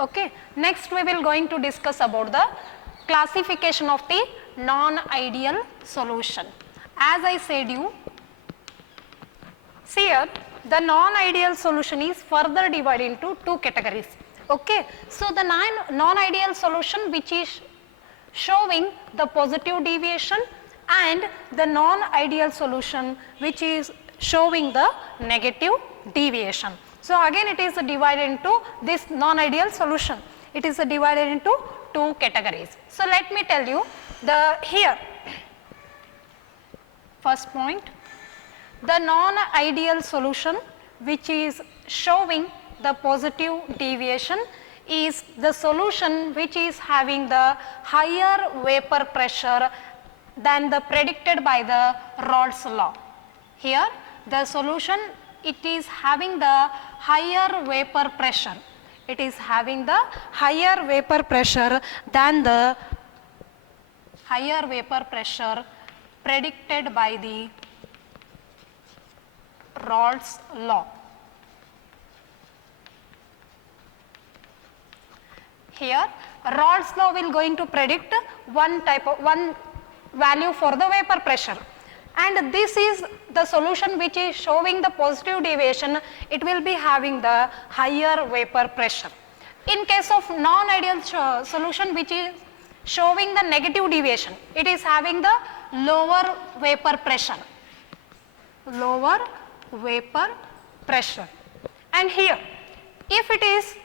Okay. Next we will going to discuss about the classification of the non-ideal solution. As I said you, see here the non-ideal solution is further divided into two categories. Okay. So the non-ideal solution which is showing the positive deviation and the non-ideal solution which is showing the negative deviation. So again it is divided into this non-ideal solution. It is divided into two categories. So let me tell you the here first point, the non-ideal solution which is showing the positive deviation is the solution which is having the higher vapor pressure than the predicted by the Raoult's law. Here the solution, it is having the higher vapor pressure. It is having the higher vapor pressure than the higher vapor pressure predicted by the Raoult's law. Here Raoult's law will going to predict one value for the vapor pressure, and this is the solution which is showing the positive deviation. It will be having the higher vapor pressure. In case of non-ideal solution which is showing the negative deviation, it is having the lower vapor pressure. Lower vapor pressure. And here if it is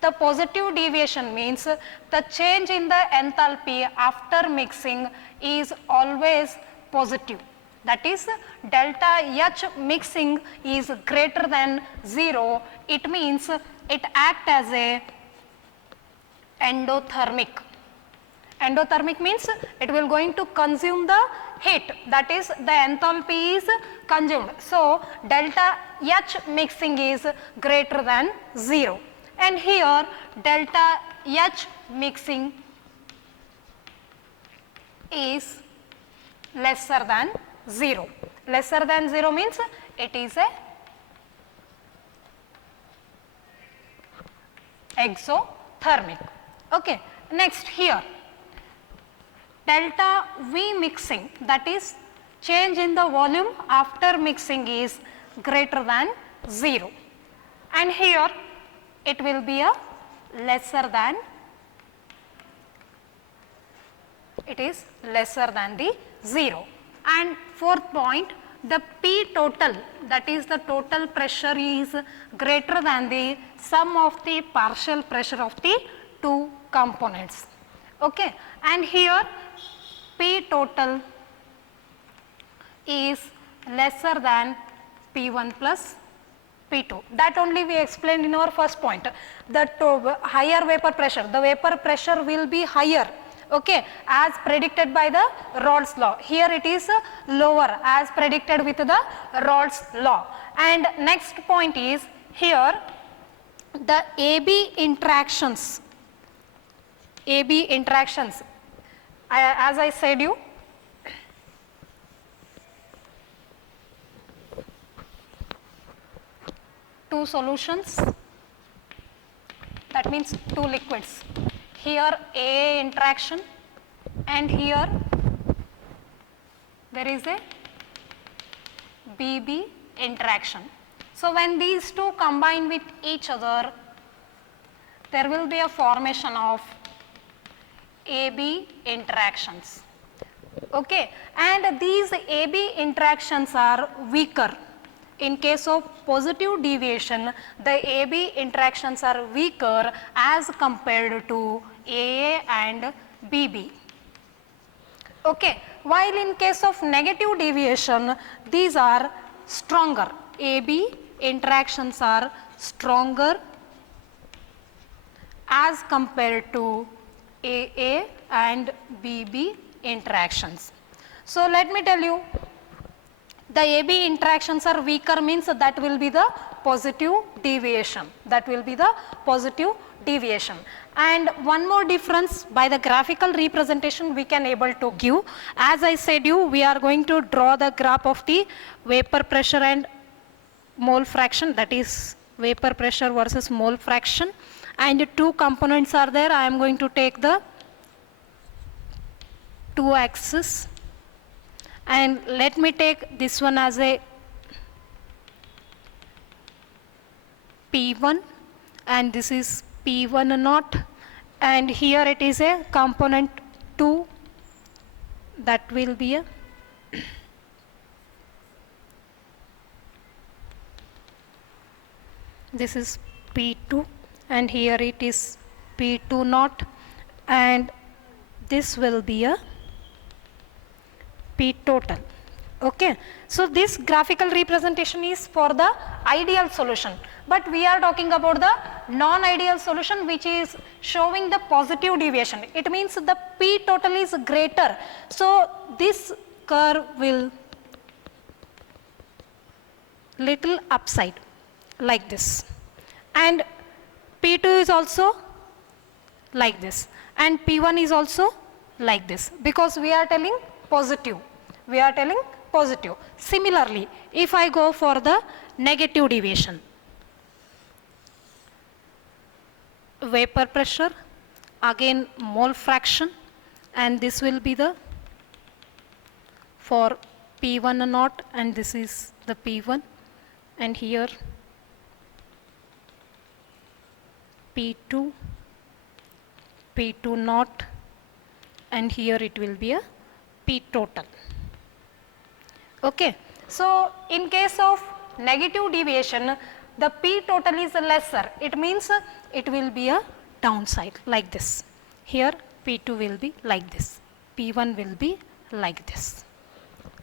the positive deviation, means the change in the enthalpy after mixing is always positive. That is delta H mixing is greater than 0. It means it acts as a endothermic. Endothermic means it will going to consume the heat, that is the enthalpy is consumed. So delta H mixing is greater than 0, and here delta H mixing is lesser than 0. Lesser than 0 means it is a exothermic. Okay. Next here delta V mixing, that is change in the volume after mixing, is greater than 0, and here it will be a lesser than, it is lesser than the 0. And fourth point, the P total, that is the total pressure, is greater than the sum of the partial pressure of the two components. Okay. And here P total is lesser than P1 plus P2. That only we explained in our first point. The higher vapor pressure, the vapor pressure will be higher, okay, as predicted by the Raoult's law. Here it is lower as predicted with the Raoult's law. And next point is here the AB interactions. AB interactions, as I said you, two solutions, that means two liquids. Here AA interaction and here there is a BB interaction. So when these two combine with each other, there will be a formation of AB interactions. Okay. And these AB interactions are weaker. In case of positive deviation, the AB interactions are weaker as compared to AA and BB. Okay. While in case of negative deviation, these are stronger. AB interactions are stronger as compared to AA and BB interactions. So let me tell you, the AB interactions are weaker means that will be the positive deviation. That will be the positive deviation. And one more difference by the graphical representation we can able to give. As I said you, we are going to draw the graph of the vapor pressure and mole fraction, that is vapor pressure versus mole fraction. and two components are there. I am going to take the two axis, and let me take this one as a P1 and this is P1 naught, and here it is a component 2, that will be a this is P2 and here it is P2 naught, and this will be a P total. Okay, so this graphical representation is for the ideal solution, but we are talking about the non-ideal solution which is showing the positive deviation. It means the P total is greater, so this curve will little upside like this, and P2 is also like this, and P1 is also like this, because we are telling positive. We are telling positive. Similarly, if I go for the negative deviation, vapor pressure, again mole fraction, and this will be the for P1 naught, and this is the P1, and here P2, P2 naught, and here it will be a P total. Okay, so in case of negative deviation, the P total is lesser. It means it will be a downside like this. Here P2 will be like this, P1 will be like this.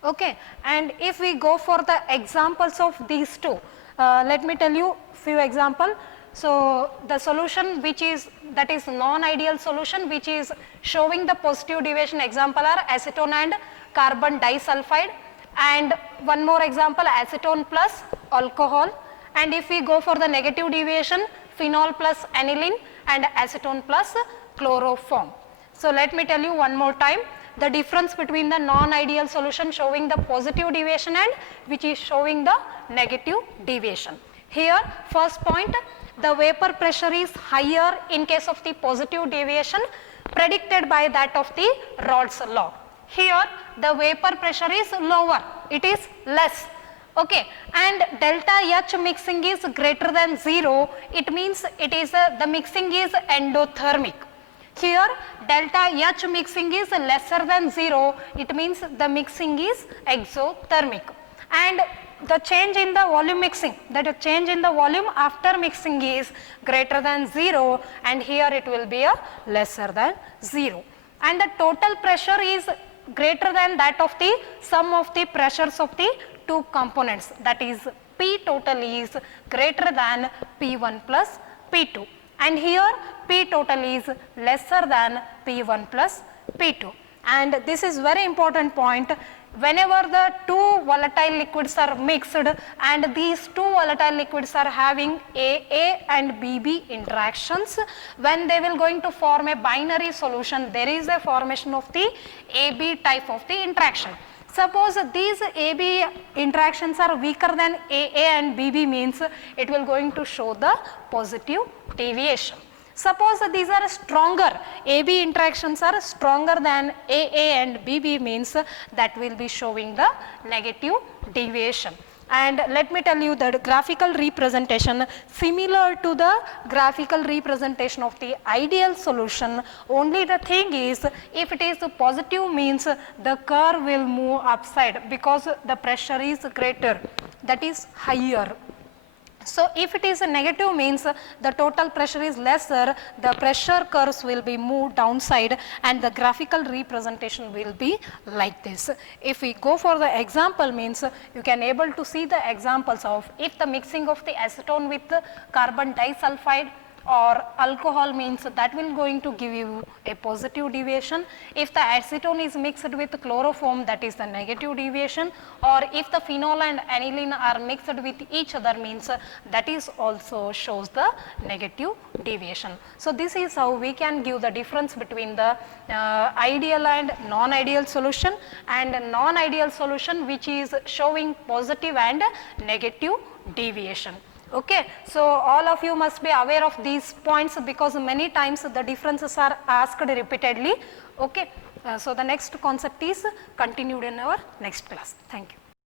Okay, and if we go for the examples of these two, let me tell you few example. So the solution which is, that is non-ideal solution which is showing the positive deviation, example are acetone and carbon disulfide, and one more example acetone plus alcohol, and if we go for the negative deviation, phenol plus aniline and acetone plus chloroform. So let me tell you one more time the difference between the non-ideal solution showing the positive deviation and which is showing the negative deviation. Here first point, the vapor pressure is higher in case of the positive deviation predicted by that of the Rod's law. Here the vapor pressure is lower, it is less. Okay, and delta H mixing is greater than 0, it means it is the mixing is endothermic. Here delta H mixing is lesser than 0, it means the mixing is exothermic. And the change in the volume mixing, that is change in the volume after mixing is greater than 0, and here it will be a lesser than 0. And the total pressure is greater than that of the sum of the pressures of the two components, that is P total is greater than P1 plus P2, and here P total is lesser than P1 plus P2. And this is very important point. Whenever the two volatile liquids are mixed and these two volatile liquids are having AA and BB interactions, when they will going to form a binary solution, there is a formation of the AB type of the interaction. Suppose these AB interactions are weaker than AA and BB, means it will going to show the positive deviation. Suppose these are stronger, AB interactions are stronger than AA and BB, means that will be showing the negative deviation. And let me tell you that graphical representation similar to the graphical representation of the ideal solution, only the thing is if it is positive means the curve will move upside because the pressure is greater, that is higher. So if it is a negative means the total pressure is lesser, the pressure curves will be moved downside and the graphical representation will be like this. If we go for the example means you can able to see the examples of if the mixing of the acetone with the carbon disulfide or alcohol, means that will going to give you a positive deviation. If the acetone is mixed with chloroform, that is the negative deviation, or if the phenol and aniline are mixed with each other, means that is also shows the negative deviation. So this is how we can give the difference between the ideal and non-ideal solution, and non-ideal solution which is showing positive and negative deviation. Okay, so all of you must be aware of these points because many times the differences are asked repeatedly. Okay, so the next concept is continued in our next class. Thank you.